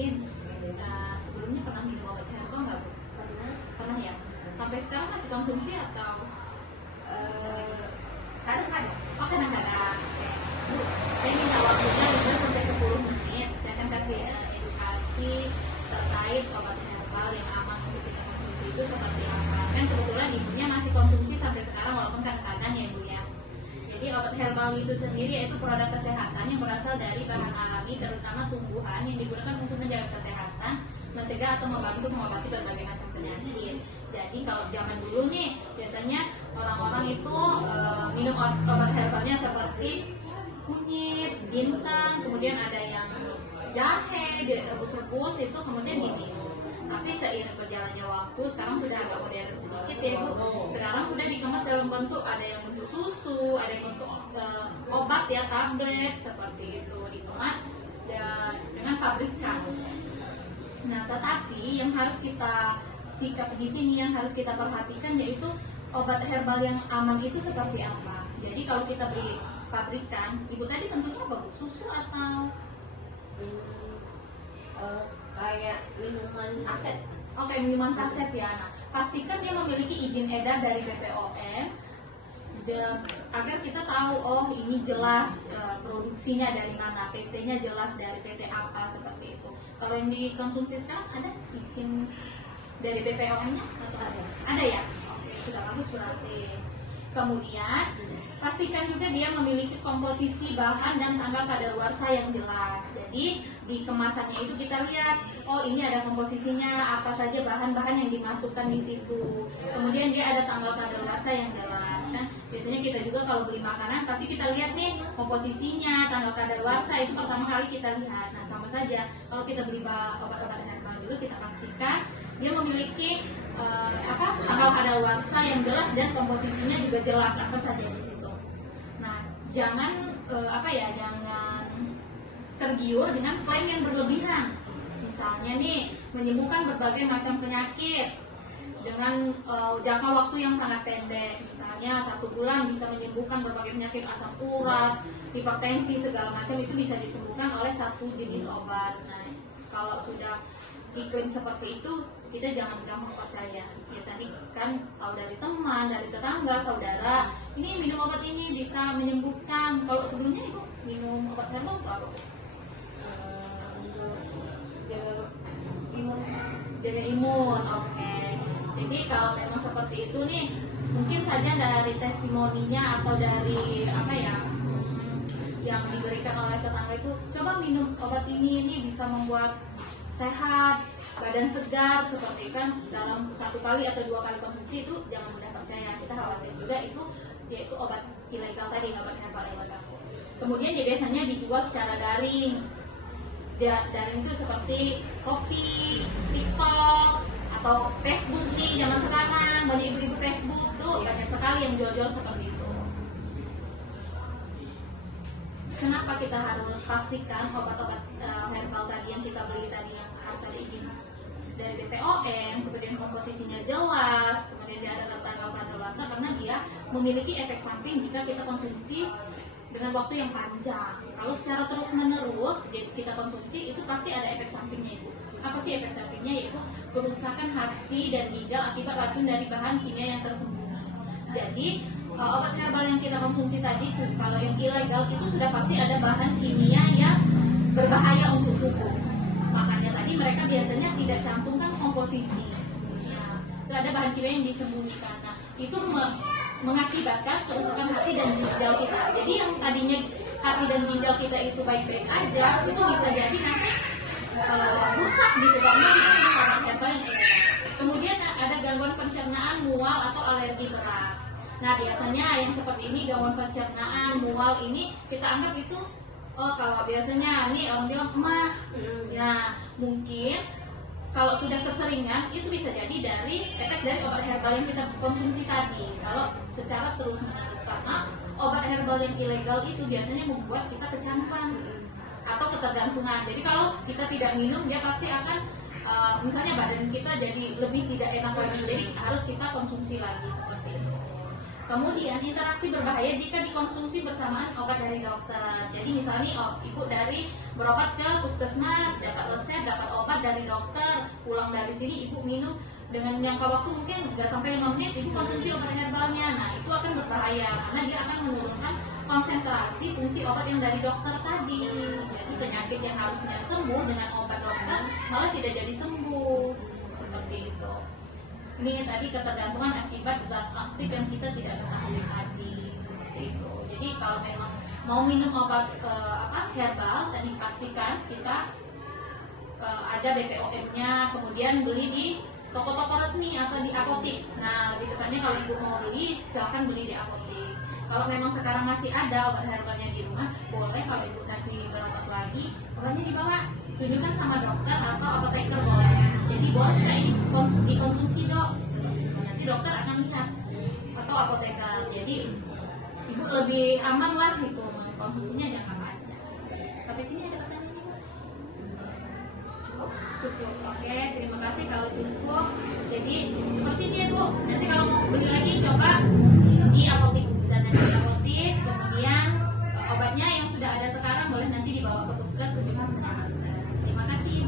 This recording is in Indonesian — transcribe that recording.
mungkin sebelumnya pernah minum obat herbal nggak Bu? Pernah ya? Sampai sekarang masih konsumsi atau? Kadang-kadang. Oh, kadang-kadang. Bu, saya minta waktunya 5 sampai 10 menit. Saya akan kasih edukasi terkait obat herbal yang aman untuk kita konsumsi itu seperti apa. Kan kebetulan ibunya masih konsumsi sampai sekarang walaupun kadang-kadang ya Bu ya. Jadi obat herbal itu sendiri yaitu produk kesehatan yang berasal dari bahan alami, terutama tumbuhan yang digunakan untuk menjaga kesehatan, mencegah atau membantu mengobati berbagai macam penyakit. Jadi kalau zaman dulu nih biasanya orang-orang itu minum obat herbalnya seperti kunyit, jintan, kemudian ada yang jahe, direbus-rebus itu kemudian diminum. Tapi seiring berjalannya waktu, sekarang sudah agak modern sedikit ya Bu. Sekarang sudah dikemas dalam bentuk, ada yang bentuk susu, ada yang bentuk obat ya, tablet seperti itu dikemas dengan pabrikan. Nah, tetapi yang harus kita sikap di sini, yang harus kita perhatikan yaitu obat herbal yang aman itu seperti apa. Jadi kalau kita beli pabrikan, Ibu tadi bentuknya apa Bu? Susu atau? Kayak minuman saset. Oke, minuman saset ya. Nah, pastikan dia memiliki izin edar dari BPOM agar kita tahu oh ini jelas produksinya dari mana, PT-nya jelas dari PT apa seperti itu. Kalau yang dikonsumsi sekarang ada izin dari BPOM-nya atau ada? Ada ya? Oke, sudah bagus berarti. Kemudian pastikan juga dia memiliki komposisi bahan dan tanggal kadaluarsa yang jelas. Jadi di kemasannya itu kita lihat, oh ini ada komposisinya, apa saja bahan-bahan yang dimasukkan di situ. Kemudian dia ada tanggal kadaluarsa yang jelas. Kan biasanya kita juga kalau beli makanan pasti kita lihat nih komposisinya, tanggal kadaluarsa itu pertama kali kita lihat. Nah sama saja kalau kita beli obat-obat herbal juga kita pastikan dia memiliki tanggal kadaluarsa yang jelas dan komposisinya juga jelas apa saja di situ. Nah, jangan jangan tergiur dengan klaim yang berlebihan. Misalnya nih menyembuhkan berbagai macam penyakit dengan jangka waktu yang sangat pendek. Misalnya 1 bulan bisa menyembuhkan berbagai penyakit asam urat, hipertensi segala macam itu bisa disembuhkan oleh satu jenis obat. Nah, kalau sudah diklaim seperti itu kita jangan gampang percaya. Biasanya kan tahu dari teman, dari tetangga, saudara, ini minum obat ini bisa menyembuhkan. Kalau sebelumnya Ibu minum obat herbal apa? Jaga imun, oke. Jadi kalau memang seperti itu nih, mungkin saja dari testimoninya atau dari yang diberikan oleh tetangga itu, coba minum obat ini bisa membuat sehat, badan segar, seperti kan dalam 1 kali atau 2 kali konsumsi itu jangan mudah percaya. Kita khawatir juga itu yaitu obat ilegal tadi, obat herbal ilegal. Kemudian ya biasanya dijual secara daring. Daring itu seperti Shopee, TikTok, atau Facebook nih zaman sekarang banyak ibu-ibu Facebook tuh banyak sekali yang jual-jual seperti itu. Kenapa kita harus pastikan obat-obat herbal tadi yang kita beli tadi yang harus ada izin dari BPOM, kemudian komposisinya jelas, kemudian dia ada tanggal kadaluarsa karena dia memiliki efek samping jika kita konsumsi dengan waktu yang panjang. Kalau secara terus-menerus kita konsumsi itu pasti ada efek sampingnya Ibu. Apa sih efek sampingnya? Yaitu kerusakan hati dan ginjal akibat racun dari bahan kimia yang tersembunyi. Jadi obat herbal yang kita konsumsi tadi, kalau yang ilegal itu sudah pasti ada bahan kimia yang berbahaya untuk tubuh. Makanya tadi mereka biasanya tidak cantumkan komposisi. Nah, itu ada bahan kimia yang disembunyikan. Nah, itu mengakibatkan kerusakan hati dan ginjal kita. Jadi yang tadinya hati dan ginjal kita itu baik-baik aja, itu bisa jadi nanti rusak gitu karena itu obat herbal yang ilegal. Kemudian ada gangguan pencernaan, mual atau alergi berat. Nah biasanya yang seperti ini gangguan pencernaan, mual ini kita anggap itu kalau biasanya ini orang bilang emah. Ya mungkin kalau sudah keseringan itu bisa jadi dari efek dari obat herbal yang kita konsumsi tadi. Kalau secara terus-menerus karena obat herbal yang ilegal itu biasanya membuat kita kecanduan atau ketergantungan. Jadi kalau kita tidak minum dia pasti akan misalnya badan kita jadi lebih tidak enak lagi. Jadi harus kita konsumsi lagi seperti itu. Kemudian interaksi berbahaya jika dikonsumsi bersamaan obat dari dokter. Jadi misalnya ibu dari berobat ke puskesmas, dapat resep, dapat obat dari dokter, pulang dari sini ibu minum dengan jangka waktu mungkin nggak sampai 5 menit, ibu konsumsi obat herbalnya. Nah itu akan berbahaya karena dia akan menurunkan konsentrasi fungsi obat yang dari dokter tadi. Jadi penyakit yang harusnya sembuh dengan obat dokter malah tidak jadi sembuh, seperti itu. Ini tadi ketergantungan akibat zat aktif yang kita tidak ketahui tadi, seperti itu. Jadi kalau memang mau minum obat herbal, tadi pastikan kita ada BPOM-nya, kemudian beli di toko-toko resmi atau di apotik. Nah, lebih tepatnya kalau ibu mau beli, silahkan beli di apotik. Kalau memang sekarang masih ada obat herbalnya di rumah, boleh kalau ibu nanti berobat lagi, obatnya dibawa, tunjukkan sama dokter atau apoteker boleh. Jadi boleh nggak ini dikonsumsi dok? Nanti dokter akan lihat atau apoteker. Jadi ibu lebih aman lah itu mengkonsumsinya jangka panjang. Sampai sini ada pertanyaan ibu? Cukup. Oke, terima kasih kalau cukup. Jadi seperti ini ya bu. Nanti kalau mau beli lagi coba di apotik dan nanti di apotik. Kemudian obatnya yang sudah ada sekarang boleh nanti dibawa ke puskesmas tunjukkan ke dokter. Terima kasih.